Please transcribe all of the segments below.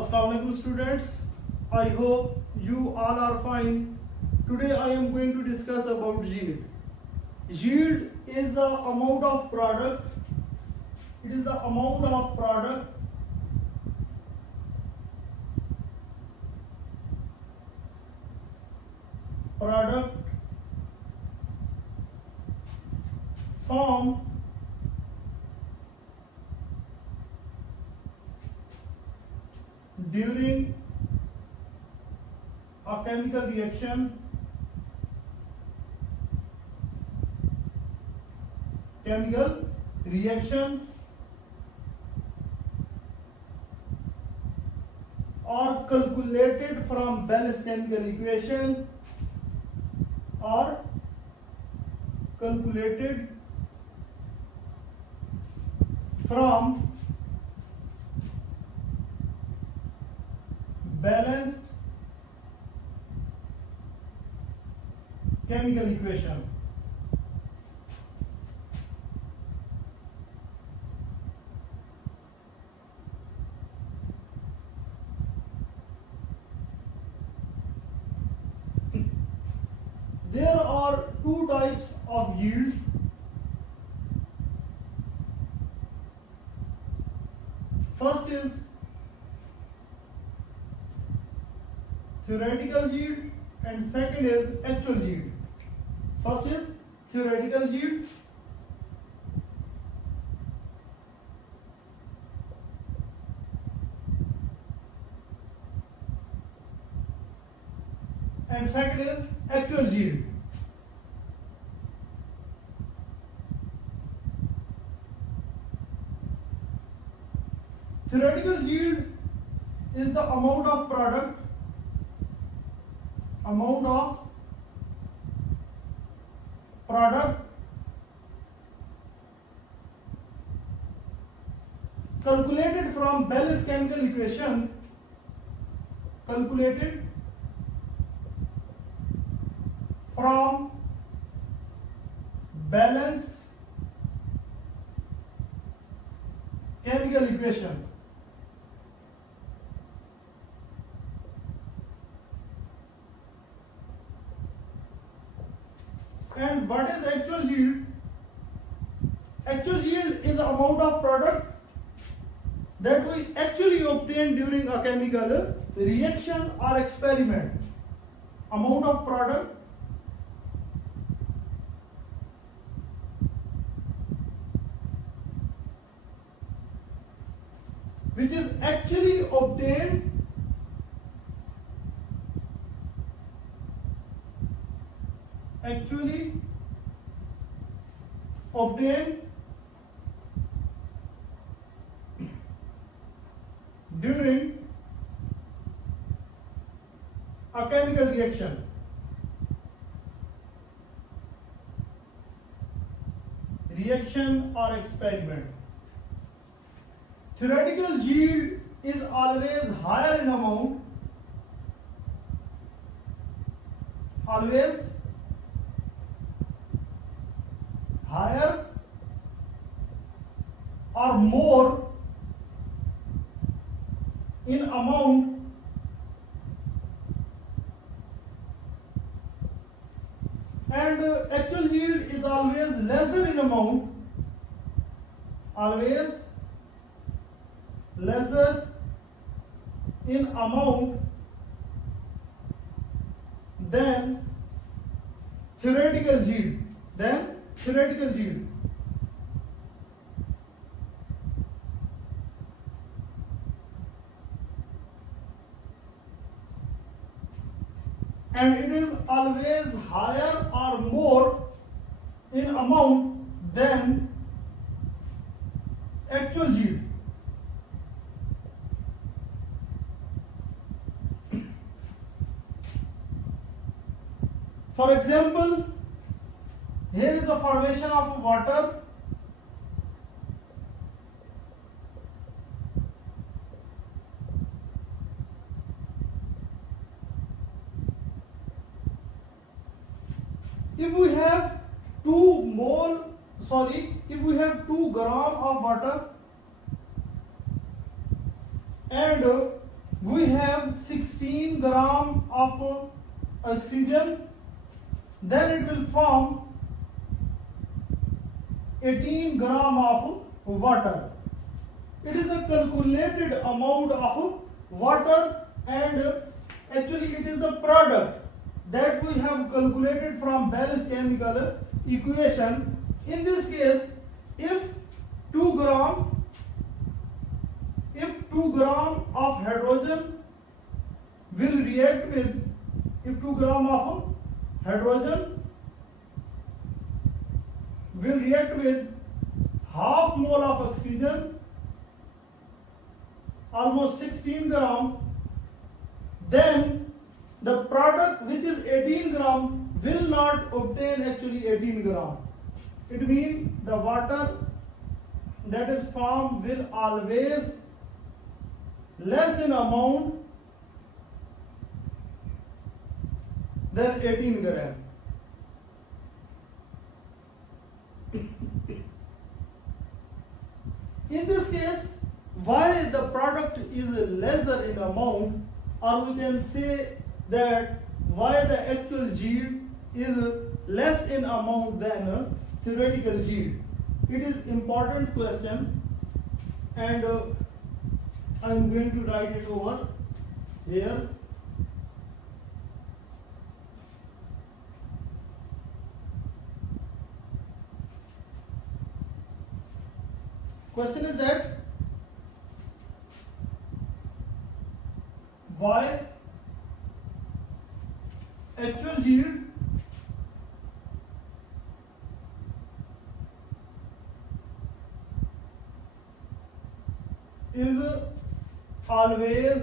Assalamu alaikum students. I hope you all are fine. Today I am going to discuss about yield. Yield is the amount of product. It is the amount of product from during a chemical reaction or calculated from balanced chemical equation or calculated from balanced chemical equation. There are two types of yield. First is theoretical yield and second is actual yield. First is theoretical yield and second is actual yield. Theoretical yield is the amount of product calculated from balanced chemical equation And what is actual yield? Actual yield is the amount of product that we actually obtain during a chemical reaction or experiment. Amount of product which is actually obtained during a chemical reaction. Or experiment. Theoretical yield is always higher in amount, higher or more in amount and actual yield is always lesser in amount, than theoretical yield. And it is always higher or more in amount than actual yield. For example, here is the formation of water. If we have 2 gram of water and we have 16 gram of oxygen, then it will form 18 gram of water. It is a calculated amount of water, and actually it is the product that we have calculated from Bell's chemical equation. In this case, if 2 gram of hydrogen will react with, if 2 gram of hydrogen will react with half mole of oxygen, almost 16 gram, then the product, which is 18 gram, will not obtain actually 18 gram. It means the water that is formed will always less in amount than 18 gram. In this case, why the product is lesser in amount, or we can say that why the actual yield is less in amount than theoretical yield. It is important question, and I am going to write it over here. Question is that why actual yield is always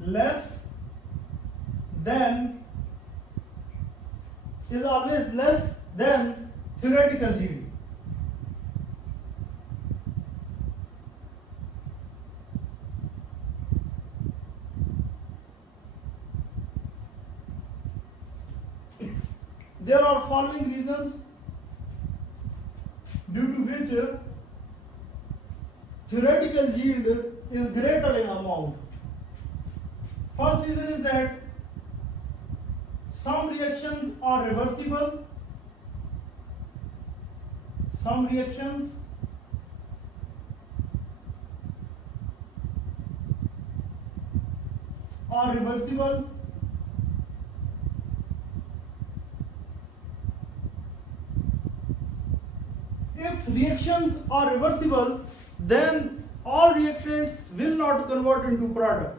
less than theoretical yield. There are following reasons due to which theoretical yield is greater in amount. First reason is that some reactions are reversible. Some reactions are reversible. If reactions are reversible, then all reactants will not convert into product.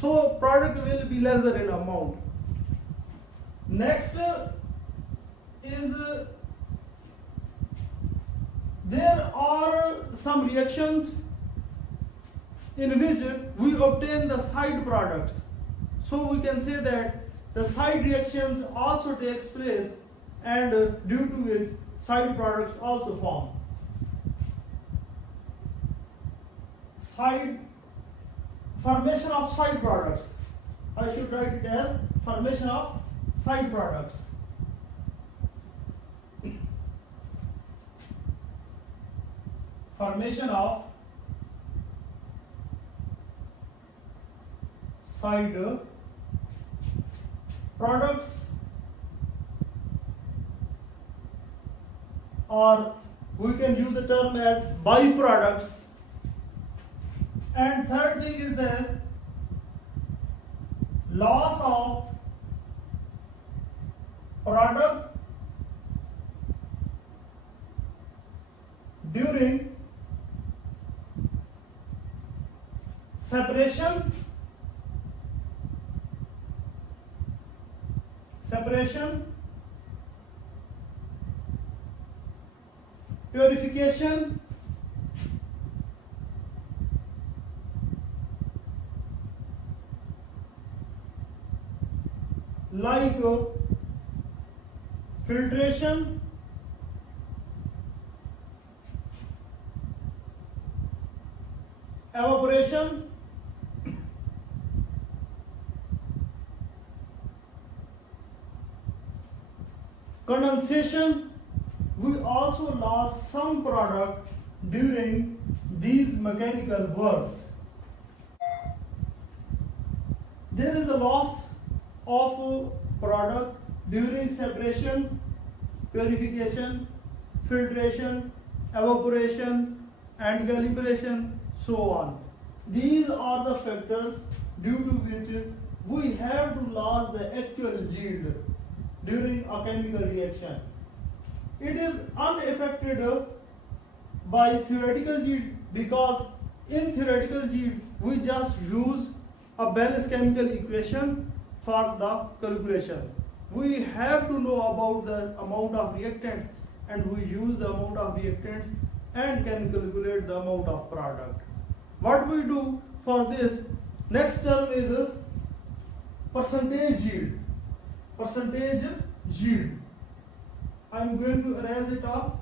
So product will be lesser in amount. Next is there are some reactions in which we obtain the side products. So we can say that the side reactions also takes place, and due to which side products also form. Formation of side products. I should write it as formation of side products. Formation of side products, or we can use the term as byproducts. And third thing is the loss of product during separation, purification, like filtration, evaporation, condensation. We also lost some product during these mechanical works. There is a loss of product during separation, purification, filtration, evaporation, and calibration, so on. These are the factors due to which we have to lose the actual yield during a chemical reaction. It is unaffected by theoretical yield because in theoretical yield we just use a balanced chemical equation for the calculation. We have to know about the amount of reactants and we use the amount of reactants and can calculate the amount of product. What we do for this, next term is percentage yield. Percentage yield. I am going to erase it off.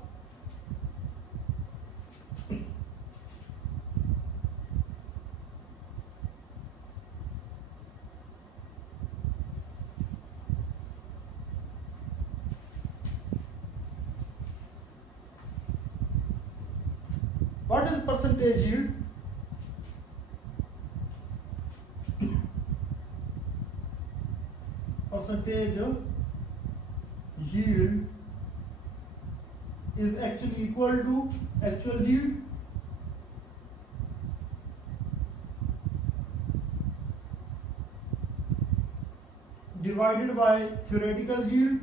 What is percentage yield? Percentage yield is actually equal to actual yield divided by theoretical yield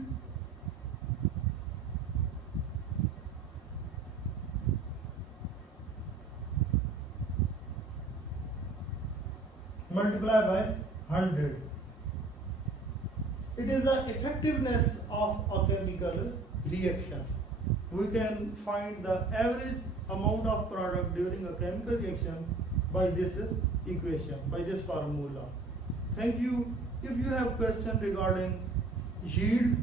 multiplied by 100. It is the effectiveness of a chemical reaction. We can find the average amount of product during a chemical reaction by this equation, by this formula. Thank you. If you have questions regarding yield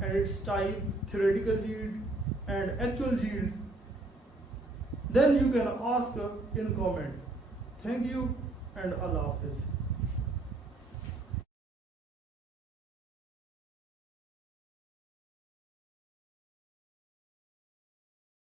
and its type, theoretical yield and actual yield, then you can ask in comment. Thank you and Allah Hafiz.